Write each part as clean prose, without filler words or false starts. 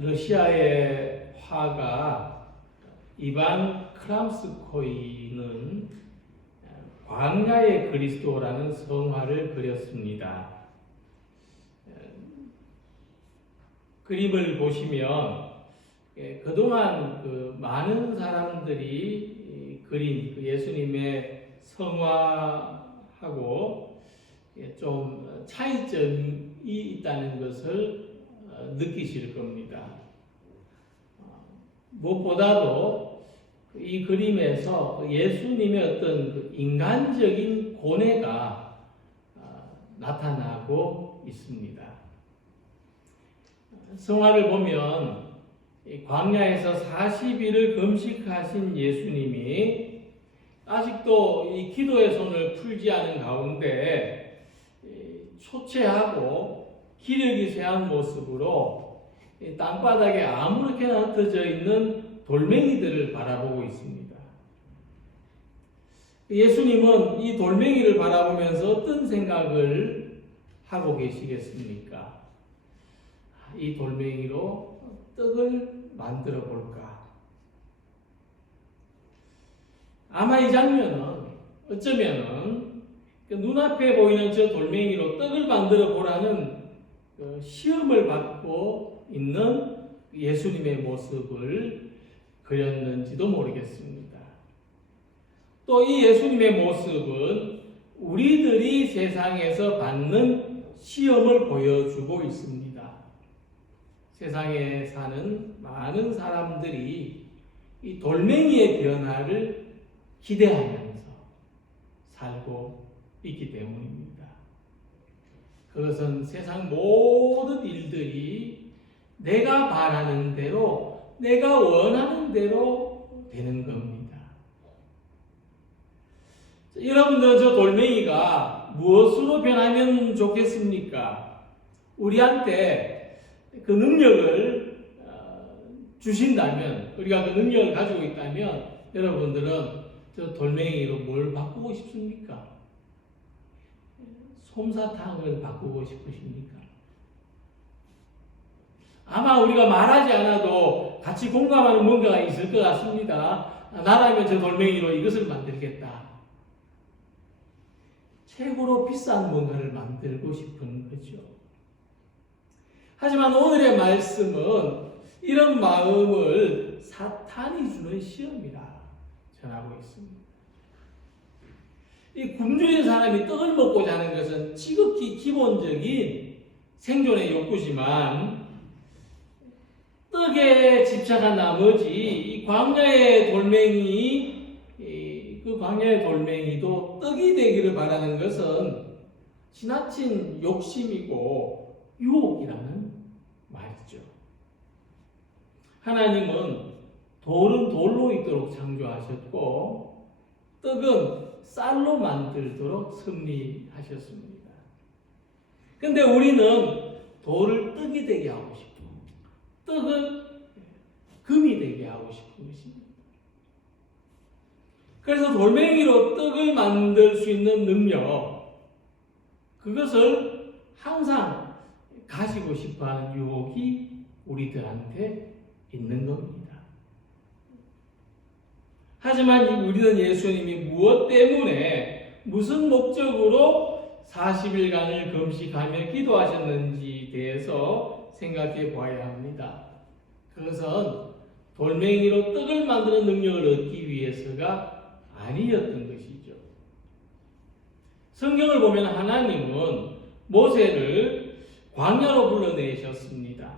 러시아의 화가 이반 크람스코이는 광야의 그리스도라는 성화를 그렸습니다. 그림을 보시면 그동안 많은 사람들이 그린 예수님의 성화하고 좀 차이점이 있다는 것을 느끼실 겁니다. 무엇보다도 이 그림에서 예수님의 어떤 인간적인 고뇌가 나타나고 있습니다. 성화를 보면 광야에서 40일을 금식하신 예수님이 아직도 이 기도의 손을 풀지 않은 가운데 초췌하고 기력이 쇠한 모습으로 땅바닥에 아무렇게나 흩어져 있는 돌멩이들을 바라보고 있습니다. 예수님은 이 돌멩이를 바라보면서 어떤 생각을 하고 계시겠습니까? 이 돌멩이로 떡을 만들어 볼까? 아마 이 장면은 어쩌면은 눈앞에 보이는 저 돌멩이로 떡을 만들어 보라는 시험을 받고 있는 예수님의 모습을 그렸는지도 모르겠습니다. 또 이 예수님의 모습은 우리들이 세상에서 받는 시험을 보여주고 있습니다. 세상에 사는 많은 사람들이 이 돌멩이의 변화를 기대하면서 살고 있기 때문입니다. 그것은 세상 모든 일들이 내가 바라는 대로, 내가 원하는 대로 되는 겁니다. 여러분들, 저 돌멩이가 무엇으로 변하면 좋겠습니까? 우리한테 그 능력을 주신다면, 우리가 그 능력을 가지고 있다면 여러분들은 저 돌멩이로 뭘 바꾸고 싶습니까? 솜사탕을 바꾸고 싶으십니까? 아마 우리가 말하지 않아도 같이 공감하는 뭔가가 있을 것 같습니다. 나라면 저 돌멩이로 이것을 만들겠다. 최고로 비싼 뭔가를 만들고 싶은 거죠. 하지만 오늘의 말씀은 이런 마음을 사탄이 주는 시험이라 전하고 있습니다. 이 굶주린 사람이 떡을 먹고 자는 것은 지극히 기본적인 생존의 욕구지만 떡에 집착한 나머지 이 광야의 돌멩이, 그 광야의 돌멩이도 떡이 되기를 바라는 것은 지나친 욕심이고 유혹이라는 말이죠. 하나님은 돌은 돌로 있도록 창조하셨고 떡은 쌀로 만들도록 섭리하셨습니다. 근데 우리는 돌을 떡이 되게 하고 싶고 떡은 금이 되게 하고 싶은 것입니다. 그래서 돌멩이로 떡을 만들 수 있는 능력, 그것을 항상 가지고 싶어하는 유혹이 우리들한테 있는 겁니다. 하지만 우리는 예수님이 무엇 때문에 무슨 목적으로 40일간을 금식하며 기도하셨는지에 대해서 생각해 보아야 합니다. 그것은 돌멩이로 떡을 만드는 능력을 얻기 위해서가 아니었던 것이죠. 성경을 보면 하나님은 모세를 광야로 불러내셨습니다.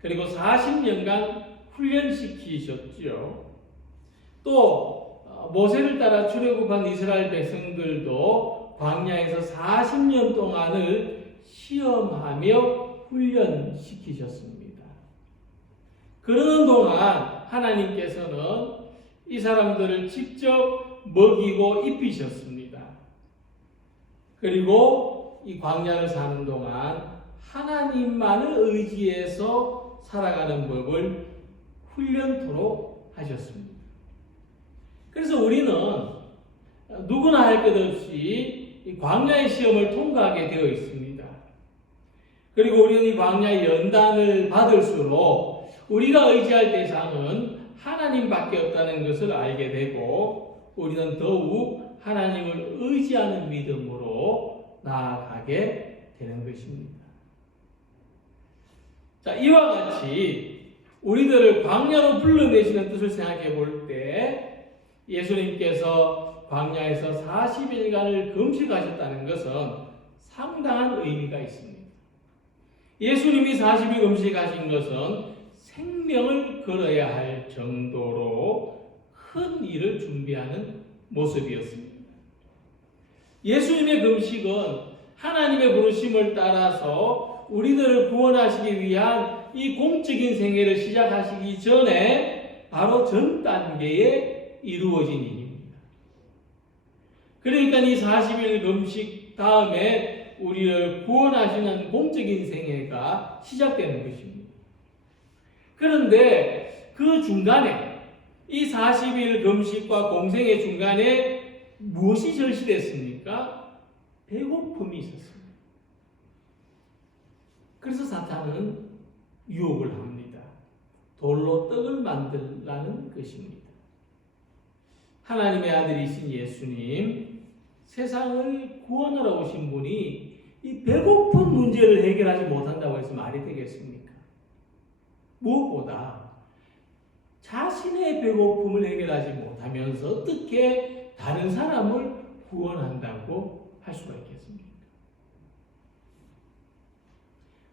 그리고 40년간 훈련시키셨죠. 또 모세를 따라 출애굽한 이스라엘 백성들도 광야에서 40년 동안을 시험하며 훈련시키셨습니다. 그러는 동안 하나님께서는 이 사람들을 직접 먹이고 입히셨습니다. 그리고 이 광야를 사는 동안 하나님만을 의지해서 살아가는 법을 훈련토록 하셨습니다. 그래서 우리는 누구나 할 것 없이 이 광야의 시험을 통과하게 되어 있습니다. 그리고 우리는 이 광야의 연단을 받을수록 우리가 의지할 대상은 하나님밖에 없다는 것을 알게 되고 우리는 더욱 하나님을 의지하는 믿음으로 나아가게 되는 것입니다. 자, 이와 같이 우리들을 광야로 불러내시는 뜻을 생각해 볼 때 예수님께서 광야에서 40일간을 금식하셨다는 것은 상당한 의미가 있습니다. 예수님이 40일 금식하신 것은 생명을 걸어야 할 정도로 큰 일을 준비하는 모습이었습니다. 예수님의 금식은 하나님의 부르심을 따라서 우리들을 구원하시기 위한 이 공적인 생애를 시작하시기 전에 바로 전 단계에 이루어진 일입니다. 그러니까 이 40일 금식 다음에 우리를 구원하시는 공적인 생애가 시작되는 것입니다. 그런데 그 중간에 이 40일 금식과 공생의 중간에 무엇이 절실했습니까? 배고픔이 있었습니다. 그래서 사탄은 유혹을 합니다. 돌로 떡을 만들라는 것입니다. 하나님의 아들이신 예수님, 세상을 구원하러 오신 분이 이 배고픈 문제를 해결하지 못한다고 해서 말이 되겠습니까? 무엇보다 자신의 배고픔을 해결하지 못하면서 어떻게 다른 사람을 구원한다고 할 수가 있겠습니까?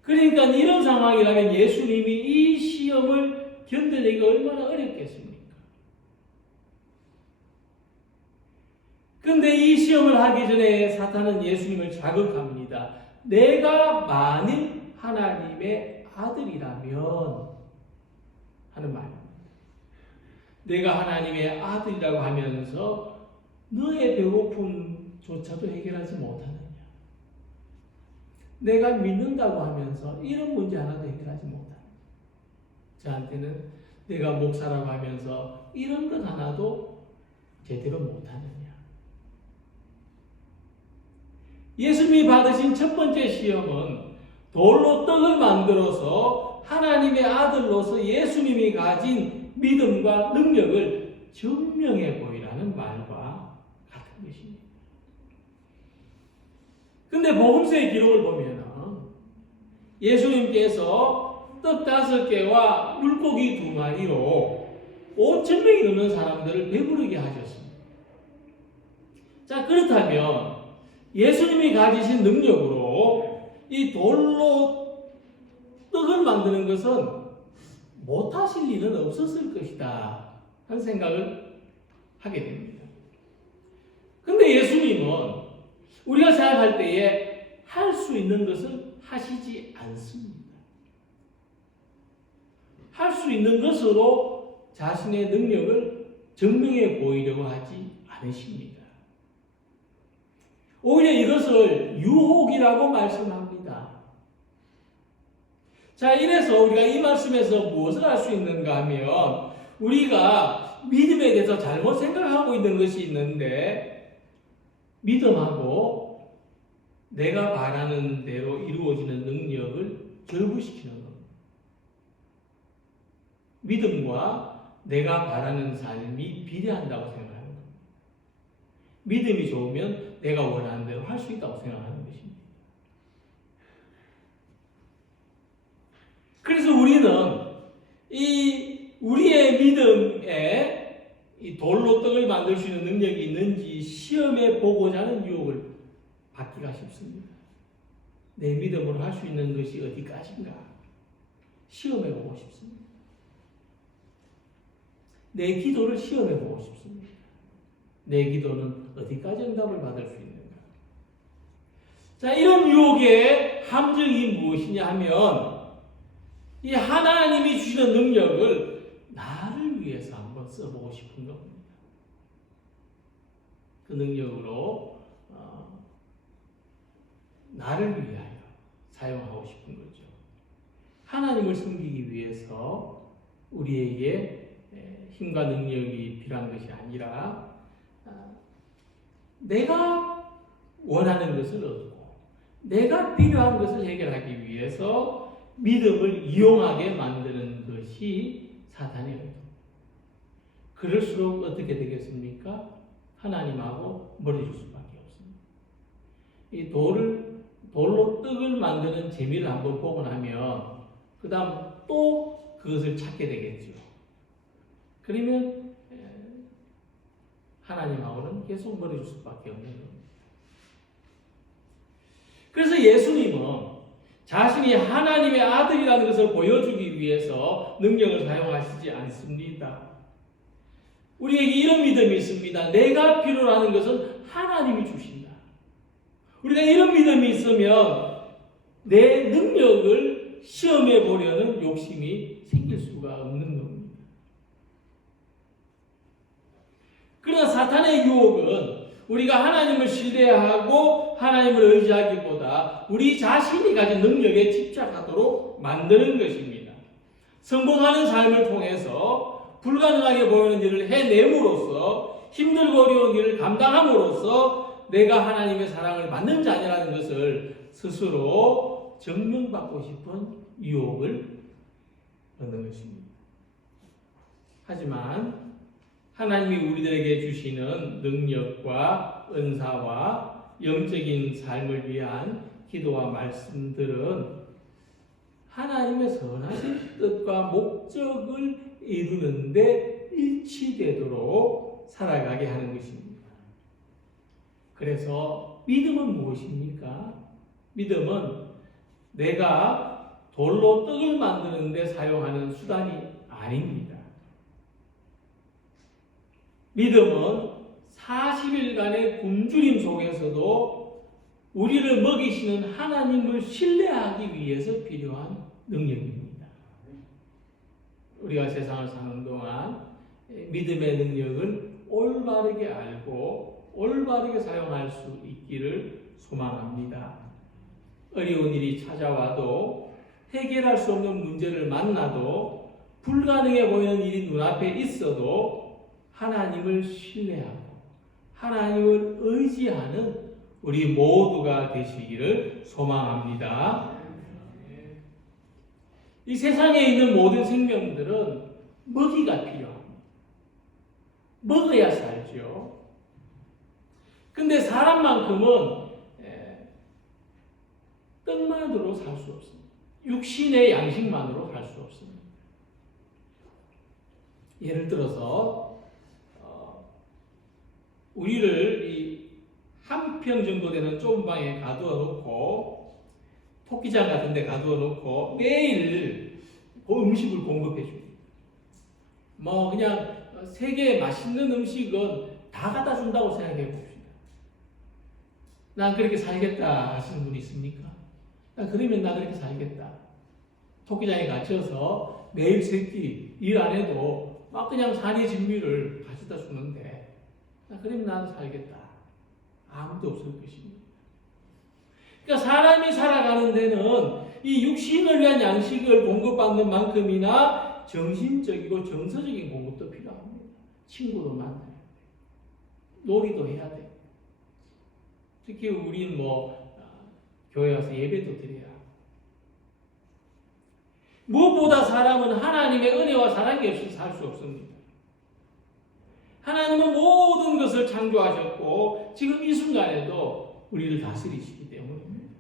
그러니까 이런 상황이라면 예수님이 이 시험을 견뎌내기가 얼마나 어렵겠습니까? 그런데 이 시험을 하기 전에 사탄은 예수님을 자극합니다. 내가 만일 하나님의 아들이라면 하는 말입니다. 내가 하나님의 아들이라고 하면서 너의 배고픔조차도 해결하지 못하느냐? 내가 믿는다고 하면서 이런 문제 하나도 해결하지 못하느냐? 저한테는 내가 목사라고 하면서 이런 것 하나도 제대로 못하느냐? 예수님이 받으신 첫 번째 시험은 돌로 떡을 만들어서 하나님의 아들로서 예수님이 가진 믿음과 능력을 증명해 보이라는 말과 같은 것입니다. 근데 복음서의 기록을 보면 예수님께서 떡 5개와 물고기 2마리로 5,000명이 넘는 사람들을 배부르게 하셨습니다. 자, 그렇다면 예수님이 가지신 능력으로 이 돌로 떡을 만드는 것은 못하실 일은 없었을 것이다 하는 생각을 하게 됩니다. 근데 예수님은 우리가 생각할 때에 할 수 있는 것을 하시지 않습니다. 할 수 있는 것으로 자신의 능력을 증명해 보이려고 하지 않으십니다. 오히려 이것을 유혹이라고 말씀합니다. 자, 이래서 우리가 이 말씀에서 무엇을 할 수 있는가 하면 우리가 믿음에 대해서 잘못 생각하고 있는 것이 있는데 믿음하고 내가 바라는 대로 이루어지는 능력을 결부시키는 겁니다. 믿음과 내가 바라는 삶이 비례한다고 생각하는 겁니다. 믿음이 좋으면 내가 원하는 대로 할 수 있다고 생각하는 것입니다. 그래서 우리는 우리의 믿음에 이 돌로 떡을 만들 수 있는 능력이 있는지 시험해 보고자 하는 유혹을 받기가 쉽습니다. 내 믿음으로 할 수 있는 것이 어디까지인가 시험해 보고 싶습니다. 내 기도를 시험해 보고 싶습니다. 내 기도는 어디까지 응답을 받을 수 있는가? 자, 이런 유혹의 함정이 무엇이냐 하면 이 하나님이 주시는 능력을 나를 위해서 한번 써보고 싶은 겁니다. 그 능력으로 나를 위하여 사용하고 싶은 거죠. 하나님을 섬기기 위해서 우리에게 힘과 능력이 필요한 것이 아니라 내가 원하는 것을 얻고 내가 필요한 것을 해결하기 위해서 믿음을 이용하게 만드는 것이 것이 사탄의 의도. 그럴수록 어떻게 되겠습니까? 하나님하고 멀어질 수밖에 없습니다. 이 돌로 떡을 만드는 재미를 한번 보고 나면 그 다음 또 그것을 찾게 되겠죠. 그러면 하나님하고는 계속 멀어질 수밖에 없는 겁니다. 그래서 예수님은 자신이 하나님의 아들이라는 것을 보여주기 위해서 능력을 사용하시지 않습니다. 우리에게 이런 믿음이 있습니다. 내가 필요로 하는 것은 하나님이 주신다. 우리가 이런 믿음이 있으면 내 능력을 시험해 보려는 욕심이 생길 수가 없는 겁니다. 그러나 사탄의 유혹은 우리가 하나님을 신뢰하고 하나님을 의지하기보다 우리 자신이 가진 능력에 집착하도록 만드는 것입니다. 성공하는 삶을 통해서 불가능하게 보이는 일을 해냄으로써 힘들고 어려운 일을 감당함으로써 내가 하나님의 사랑을 받는 자녀라는 것을 스스로 증명받고 싶은 유혹을 얻는 것입니다. 하지만 하나님이 우리들에게 주시는 능력과 은사와 영적인 삶을 위한 기도와 말씀들은 하나님의 선하신 뜻과 목적을 이루는데 일치되도록 살아가게 하는 것입니다. 그래서 믿음은 무엇입니까? 믿음은 내가 돌로 떡을 만드는 데 사용하는 수단이 아닙니다. 믿음은 40일간의 굶주림 속에서도 우리를 먹이시는 하나님을 신뢰하기 위해서 필요한 능력입니다. 우리가 세상을 사는 동안 믿음의 능력을 올바르게 알고 올바르게 사용할 수 있기를 소망합니다. 어려운 일이 찾아와도 해결할 수 없는 문제를 만나도 불가능해 보이는 일이 눈앞에 있어도 하나님을 신뢰하고 하나님을 의지하는 우리 모두가 되시기를 소망합니다. 이 세상에 있는 모든 생명들은 먹이가 필요합니다. 먹어야 살죠. 근데 사람만큼은 떡만으로 살 수 없습니다. 육신의 양식만으로 살 수 없습니다. 예를 들어서 우리를 이 한 평 정도 되는 좁은 방에 가두어 놓고 토끼장 같은 데 가두어 놓고 매일 그 음식을 공급해 줍니다. 뭐 그냥 세계 맛있는 음식은 다 갖다 준다고 생각해 봅시다. 난 그렇게 살겠다 하시는 분이 있습니까? 그러면 나 그렇게 살겠다. 토끼장에 갇혀서 매일 세끼 일 안 해도 막 그냥 산의 진미를 가져다 주는데 그러면 나는 살겠다. 아무도 없을 것입니다. 그러니까 사람이 살아가는 데는 이 육신을 위한 양식을 공급받는 만큼이나 정신적이고 정서적인 공급도 필요합니다. 친구도 만나야 돼. 놀이도 해야 돼. 특히 우리는 교회 와서 예배도 드려야 하고. 무엇보다 사람은 하나님의 은혜와 사랑이 없이 살 수 없습니다. 하나님은 모든 것을 창조하셨고 지금 이 순간에도 우리를 다스리시기 때문입니다.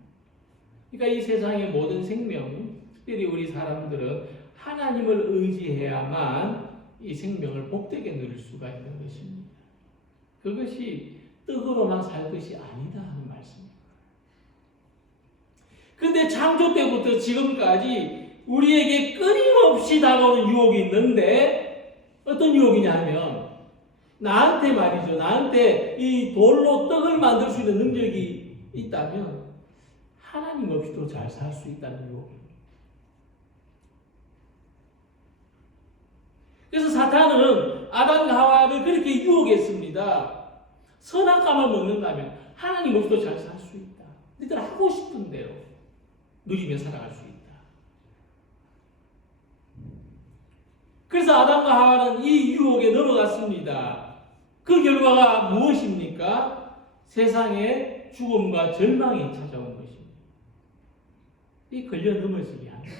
그러니까 이 세상의 모든 생명, 특별히 우리 사람들은 하나님을 의지해야만 이 생명을 복되게 누릴 수가 있는 것입니다. 그것이 떡으로만 살 것이 아니다 하는 말씀입니다. 그런데 창조 때부터 지금까지 우리에게 끊임없이 다가오는 유혹이 있는데 어떤 유혹이냐 하면 나한테 말이죠. 나한테 이 돌로 떡을 만들 수 있는 능력이 있다면 하나님 없이도 잘 살 수 있다는 유혹입니다. 그래서 사탄은 아담과 하와를 그렇게 유혹했습니다. 선악과만 먹는다면 하나님 없이도 잘 살 수 있다. 너희들 하고 싶은 대로 누리며 살아갈 수 있다. 그래서 아담과 하와는 이 유혹에 넘어갔습니다. 그 결과가 무엇입니까? 세상에 죽음과 절망이 찾아온 것입니다. 이 걸려 넘어지게 합니다.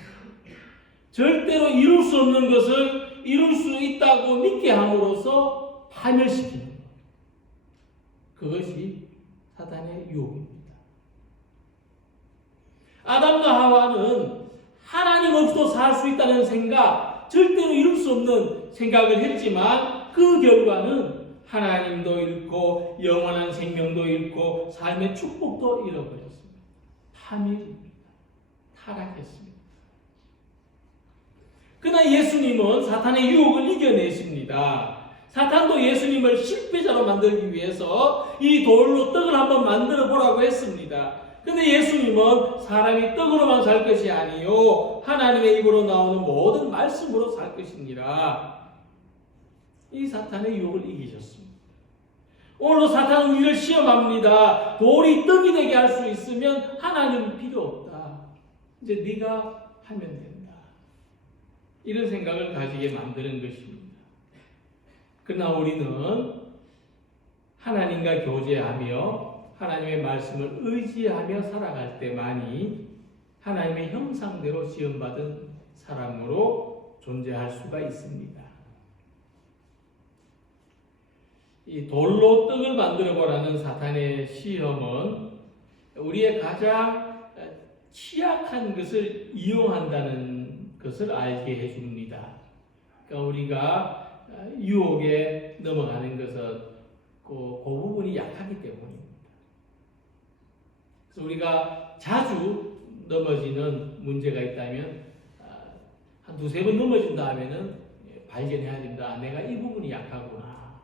절대로 이룰 수 없는 것을 이룰 수 있다고 믿게 함으로써 파멸시키는 것. 그것이 사탄의 유혹입니다. 아담과 하와는 하나님 없이도 살 수 있다는 생각, 절대로 이룰 수 없는 생각을 했지만 그 결과는 하나님도 잃고 영원한 생명도 잃고 삶의 축복도 잃어버렸습니다. 파멸입니다. 타락했습니다. 그러나 예수님은 사탄의 유혹을 이겨내십니다. 사탄도 예수님을 실패자로 만들기 위해서 이 돌로 떡을 한번 만들어 보라고 했습니다. 근데 예수님은 사람이 떡으로만 살 것이 아니요 하나님의 입으로 나오는 모든 말씀으로 살 것입니다. 이 사탄의 유혹을 이기셨습니다. 오늘도 사탄은 우리를 시험합니다. 돌이 떡이 되게 할 수 있으면 하나님은 필요 없다. 이제 네가 하면 된다. 이런 생각을 가지게 만드는 것입니다. 그러나 우리는 하나님과 교제하며 하나님의 말씀을 의지하며 살아갈 때만이 하나님의 형상대로 지음받은 사람으로 존재할 수가 있습니다. 이 돌로 떡을 만들어 보라는 사탄의 시험은 우리의 가장 취약한 것을 이용한다는 것을 알게 해줍니다. 그러니까 우리가 유혹에 넘어가는 것은 그 부분이 약하기 때문입니다. 그래서 우리가 자주 넘어지는 문제가 있다면 한 두세 번 넘어진 다음에는 발견해야 됩니다. 내가 이 부분이 약하구나.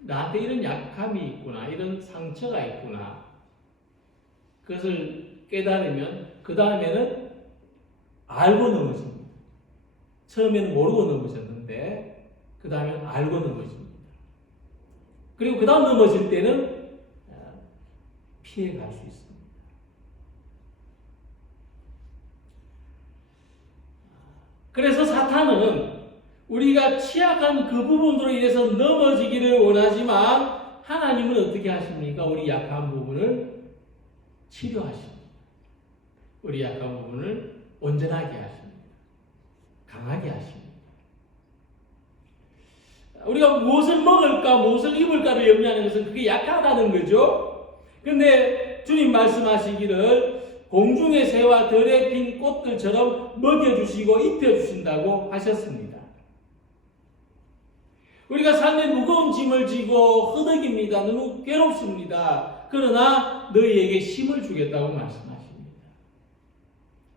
나한테 이런 약함이 있구나. 이런 상처가 있구나. 그것을 깨달으면 그 다음에는 알고 넘어집니다. 처음에는 모르고 넘어졌는데 그 다음에는 알고 넘어집니다. 그리고 그 다음 넘어질 때는 피해갈 수 있습니다. 그래서 사탄은 우리가 취약한 그 부분으로 인해서 넘어지기를 원하지만 하나님은 어떻게 하십니까? 우리 약한 부분을 치료하십니다. 우리 약한 부분을 온전하게 하십니다. 강하게 하십니다. 우리가 무엇을 먹을까, 무엇을 입을까를 염려하는 것은 그게 약하다는 거죠. 그런데 주님 말씀하시기를 공중의 새와 들에 핀 꽃들처럼 먹여주시고 입혀주신다고 하셨습니다. 우리가 삶에 무거운 짐을 지고 허덕입니다. 너무 괴롭습니다. 그러나 너희에게 힘을 주겠다고 말씀하십니다.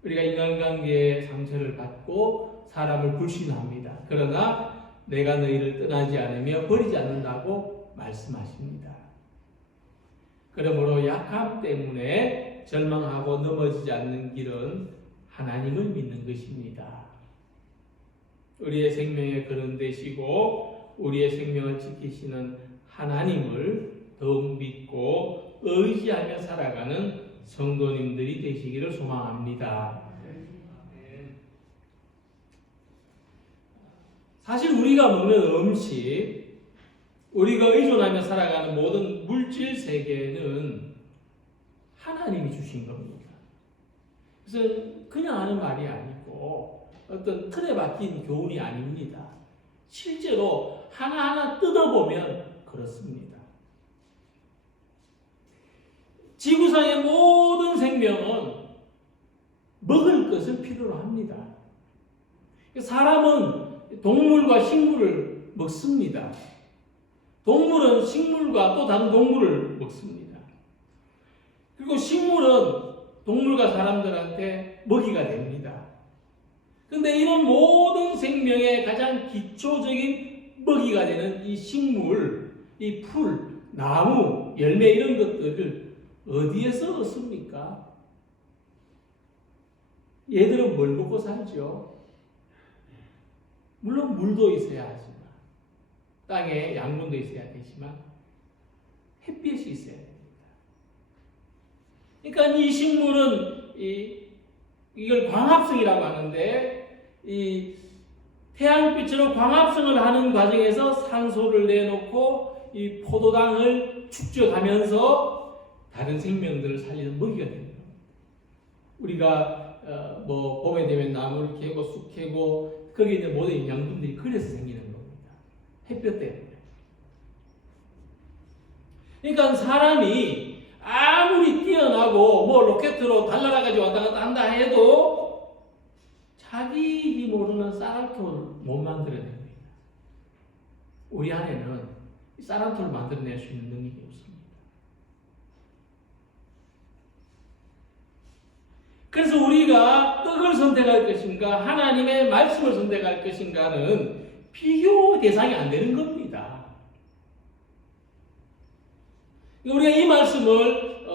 우리가 인간관계에 상처를 받고 사람을 불신합니다. 그러나 내가 너희를 떠나지 않으며 버리지 않는다고 말씀하십니다. 그러므로 약함 때문에 절망하고 넘어지지 않는 길은 하나님을 믿는 것입니다. 우리의 생명에 거론되시고 우리의 생명을 지키시는 하나님을 더욱 믿고 의지하며 살아가는 성도님들이 되시기를 소망합니다. 사실 우리가 먹는 음식, 우리가 의존하며 살아가는 모든 물질 세계는 하나님이 주신 겁니다. 그래서 그냥 하는 말이 아니고 어떤 틀에 박힌 교훈이 아닙니다. 실제로 하나하나 뜯어보면 그렇습니다. 지구상의 모든 생명은 먹을 것을 필요로 합니다. 사람은 동물과 식물을 먹습니다. 동물은 식물과 또 다른 동물을 먹습니다. 그리고 식물은 동물과 사람들한테 먹이가 됩니다. 그런데 이런 모든 생명의 가장 기초적인 먹이가 되는 이 식물, 이 풀, 나무, 열매 이런 것들을 어디에서 얻습니까? 얘들은 뭘 먹고 살죠? 물론 물도 있어야 하지만 땅에 양분도 있어야 되지만 햇빛이 있어야 됩니다. 그러니까 이 식물은 이걸 광합성이라고 하는데 이 태양빛으로 광합성을 하는 과정에서 산소를 내놓고 이 포도당을 축적하면서 다른 생명들을 살리는 먹이가 됩니다. 우리가 뭐 봄에 되면 나무를 캐고 쑥 캐고 거기에 있는 모든 영양분들이 그래서 생기는 겁니다. 햇볕 때문에. 그러니까 사람이 아무리 뛰어나고 뭐 로켓으로 달나라까지 왔다 갔다 한다 해도 자기 힘으로는 쌀알토를 못 만들어냅니다. 우리 안에는 쌀알토를 만들어낼 수 있는 능력이 없습니다. 그래서 우리가 떡을 선택할 것인가 하나님의 말씀을 선택할 것인가는 비교 대상이 안 되는 겁니다. 우리가 이 말씀을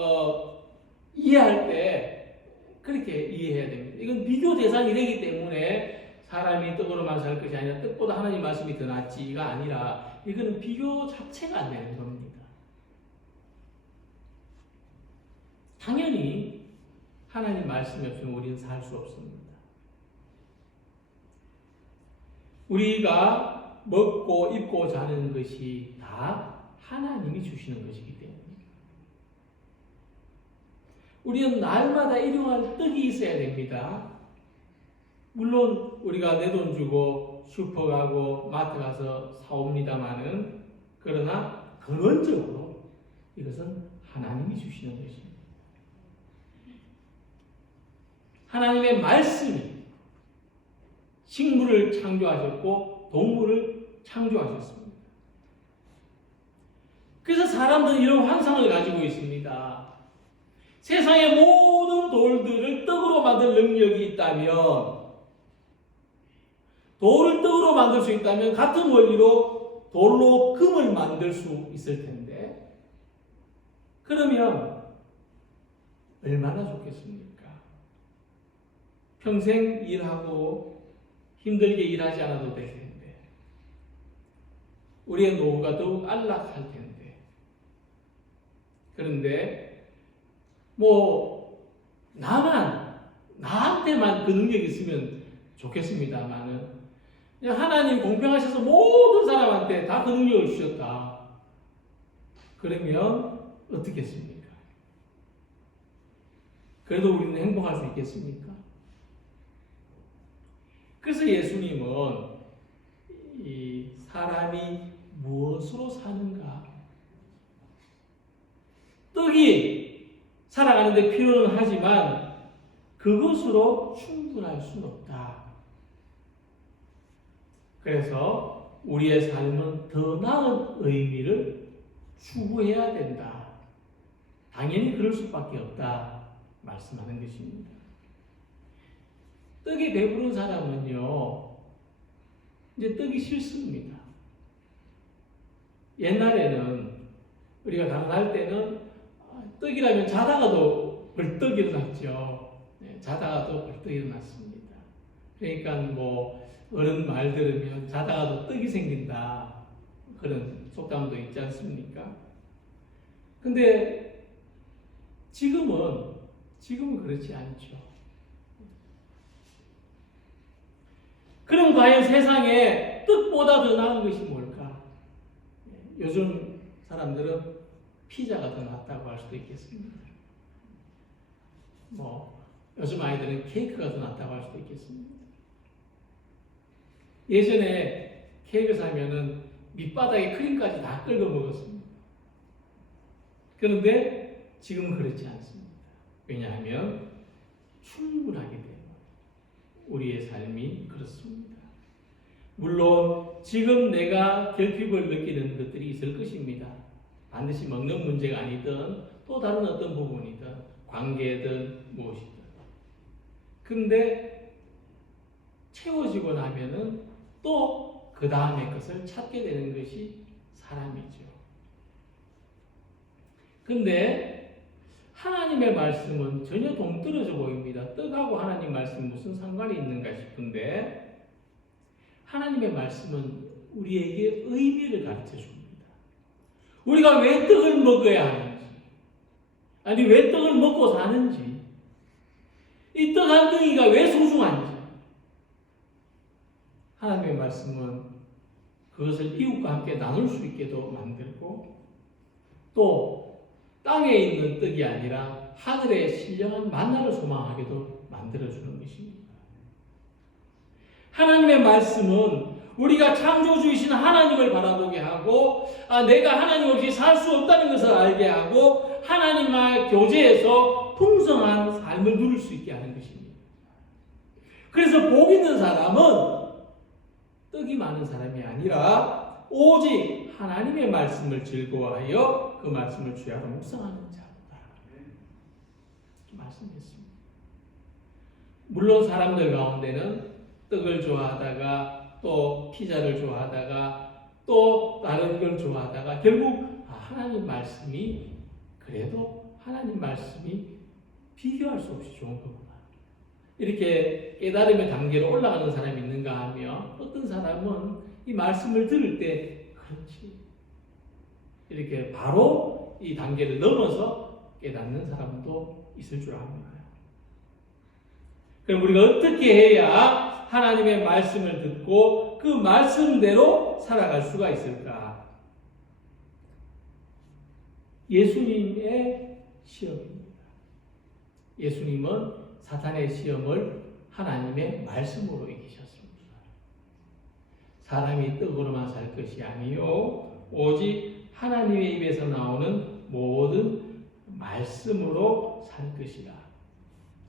이해할 때 그렇게 이해해야 됩니다. 이건 비교 대상이 되기 때문에 사람이 떡으로만 살 것이 아니라 떡보다 하나님 말씀이 더 낫지가 아니라 이거는 비교 자체가 안 되는 겁니다. 당연히 하나님 말씀이 없으면 우리는 살 수 없습니다. 우리가 먹고 입고 자는 것이 다 하나님이 주시는 것이기 때문에 우리는 날마다 일용할 떡이 있어야 됩니다. 물론 우리가 내 돈 주고 슈퍼 가고 마트 가서 사옵니다마는 그러나 근원적으로 이것은 하나님이 주시는 것입니다. 하나님의 말씀이 식물을 창조하셨고 동물을 창조하셨습니다. 그래서 사람들은 이런 환상을 가지고 있습니다. 세상의 모든 돌들을 떡으로 만들 능력이 있다면 돌을 떡으로 만들 수 있다면 같은 원리로 돌로 금을 만들 수 있을 텐데 그러면 얼마나 좋겠습니까? 평생 일하고 힘들게 일하지 않아도 될 텐데 우리의 노후가 더욱 안락할 텐데 그런데 뭐 나한테만 그 능력이 있으면 좋겠습니다만은 그냥 하나님 공평하셔서 모든 사람한테 다 그 능력을 주셨다. 그러면 어떻겠습니까? 그래도 우리는 행복할 수 있겠습니까? 그래서 예수님은 이 사람이 무엇으로 사는가? 떡이 살아가는데 필요는 하지만 그것으로 충분할 수는 없다. 그래서 우리의 삶은 더 나은 의미를 추구해야 된다. 당연히 그럴 수밖에 없다. 말씀하는 것입니다. 떡이 배부른 사람은요, 이제 떡이 싫습니다. 옛날에는 우리가 가난할 때는 떡이라면 자다가도 벌떡 일어났죠. 자다가도 벌떡 일어났습니다. 그러니까 뭐 어른 말 들으면 자다가도 떡이 생긴다. 그런 속담도 있지 않습니까? 근데 지금은 그렇지 않죠. 그럼 과연 세상에 떡보다 더 나은 것이 뭘까? 요즘 사람들은 피자가 더 낫다고 할 수도 있겠습니다. 뭐 요즘 아이들은 케이크가 더 낫다고 할 수도 있겠습니다. 예전에 케이크 사면은 밑바닥에 크림까지 다 긁어 먹었습니다. 그런데 지금은 그렇지 않습니다. 왜냐하면 충분하기 때문에 우리의 삶이 그렇습니다. 물론 지금 내가 결핍을 느끼는 것들이 있을 것입니다. 반드시 먹는 문제가 아니든 또 다른 어떤 부분이든 관계든 무엇이든. 근데 채워지고 나면은 또 그 다음의 것을 찾게 되는 것이 사람이죠. 근데 하나님의 말씀은 전혀 동떨어져 보입니다. 떡하고 하나님 말씀 무슨 상관이 있는가 싶은데 하나님의 말씀은 우리에게 의미를 가르쳐 줍니다. 우리가 왜 떡을 먹어야 하는지, 아니 왜 떡을 먹고 사는지, 이 떡 한 덩이가 왜 소중한지 하나님의 말씀은 그것을 이웃과 함께 나눌 수 있게도 만들고 또 땅에 있는 떡이 아니라 하늘의 신령한 만나를 소망하게도 만들어주는 것입니다. 하나님의 말씀은 우리가 창조주이신 하나님을 바라보게 하고 내가 하나님 없이 살 수 없다는 것을 알게 하고 하나님과 교제해서 풍성한 삶을 누릴 수 있게 하는 것입니다. 그래서 복 있는 사람은 떡이 많은 사람이 아니라 오직 하나님의 말씀을 즐거워하여 그 말씀을 주야로 묵상하는 자로다. 이렇게 말씀했습니다. 물론 사람들 가운데는 떡을 좋아하다가 또 피자를 좋아하다가 또 다른 걸 좋아하다가 결국 하나님 말씀이 그래도 하나님 말씀이 비교할 수 없이 좋은 거구나. 이렇게 깨달음의 단계로 올라가는 사람이 있는가 하면 어떤 사람은 이 말씀을 들을 때 그렇지 이렇게 바로 이 단계를 넘어서 깨닫는 사람도 있을 줄 압니다. 그럼 우리가 어떻게 해야 하나님의 말씀을 듣고 그 말씀대로 살아갈 수가 있을까? 예수님의 시험입니다. 예수님은 사탄의 시험을 하나님의 말씀으로 이기셨습니다. 사람이 떡으로만 살 것이 아니요 오직 하나님의 입에서 나오는 모든 말씀으로 살 것이라.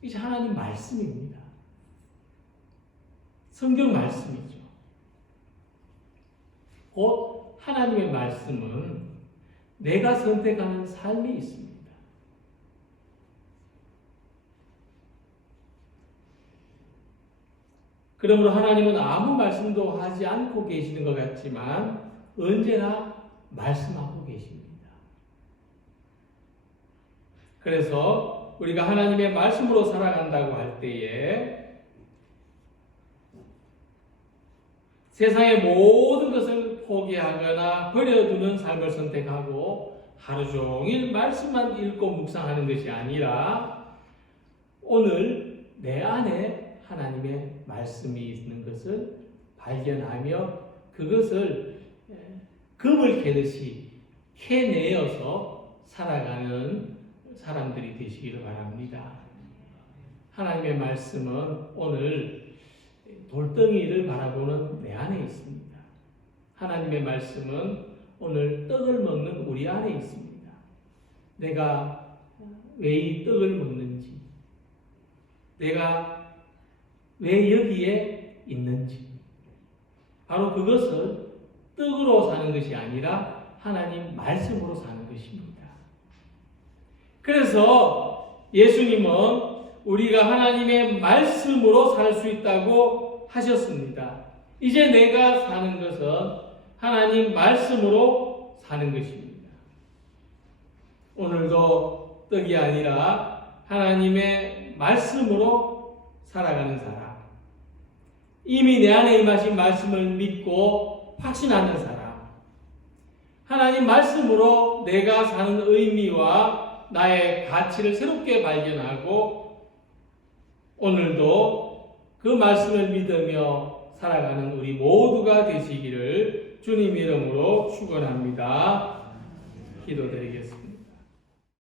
이게 하나님 말씀입니다. 성경 말씀이죠. 곧 하나님의 말씀은 내가 선택하는 삶이 있습니다. 그러므로 하나님은 아무 말씀도 하지 않고 계시는 것 같지만 언제나 말씀하고 계십니다. 그래서 우리가 하나님의 말씀으로 살아간다고 할 때에 세상의 모든 것을 포기하거나 버려두는 삶을 선택하고 하루 종일 말씀만 읽고 묵상하는 것이 아니라 오늘 내 안에 하나님의 말씀이 있는 것을 발견하며 그것을 금을 캐듯이 캐내어서 살아가는 사람들이 되시기를 바랍니다. 하나님의 말씀은 오늘 돌덩이를 바라보는 내 안에 있습니다. 하나님의 말씀은 오늘 떡을 먹는 우리 안에 있습니다. 내가 왜 이 떡을 먹는지, 내가 왜 여기에 있는지, 바로 그것을 떡으로 사는 것이 아니라 하나님 말씀으로 사는 것입니다. 그래서 예수님은 우리가 하나님의 말씀으로 살 수 있다고 하셨습니다. 이제 내가 사는 것은 하나님 말씀으로 사는 것입니다. 오늘도 떡이 아니라 하나님의 말씀으로 살아가는 사람, 이미 내 안에 임하신 말씀을 믿고 확신하는 사람, 하나님 말씀으로 내가 사는 의미와 나의 가치를 새롭게 발견하고 오늘도 그 말씀을 믿으며 살아가는 우리 모두가 되시기를 주님 이름으로 축원합니다. 기도드리겠습니다.